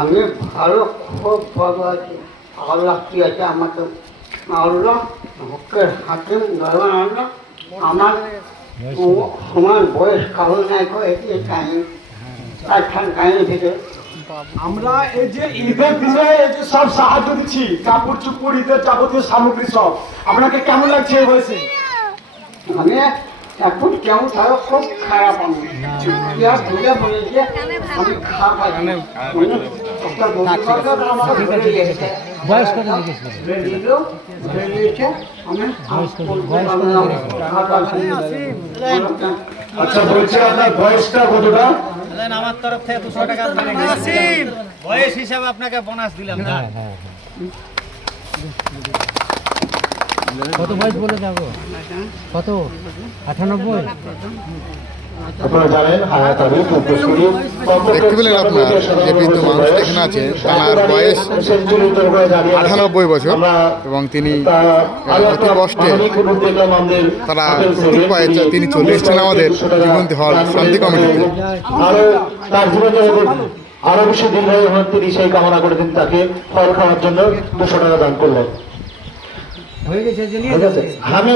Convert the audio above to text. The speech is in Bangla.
আমি ভালো, খুব ভালো আছি। আল্লাহ কি আছে আমাকে আল্লাহ হকের হাকিম ধরবেন আল্লাহ। আমার সময় বয়স কারণ নাই এটি কাহিনী কাহিনী থেকে আমরা এই যে ঈদের দিনে এই যে সব সাহায্য দিচ্ছি, কাপড় চুপড় ঈদের যাবতীয় সামগ্রী সব, আপনাকে কেমন লাগছে এই বয়সে? আমি এখন কেমন থাকো, খুব খারাপ। আমি ঘুরে বলেছি আমি খারাপ বয়স কত জিজ্ঞেস আচ্ছা, বলছি আপনার বয়সটা কতটা? আমার তরফ থেকে 200 টাকা বয়স হিসাবে আপনাকে বোনাস দিলাম। কত বয়স বলে যাবো? কত? 98? আপনারা জানেন দেখতে পেলেন আপনার যে বৃদ্ধ মানুষ এখানে আছে তার বয়স 98 বছর এবং তিনি অতি কষ্টে তারা তিনি চলে এসেছেন আমাদের জীবন্তী হল শান্তি কমিটিতে। আরো বেশি দীর্ঘায়ু হন তিনি সেই কামনা করে তিনি তাকে ফল খাওয়ার জন্য 200 টাকা দান করলেন। হয়ে গেছে। আমি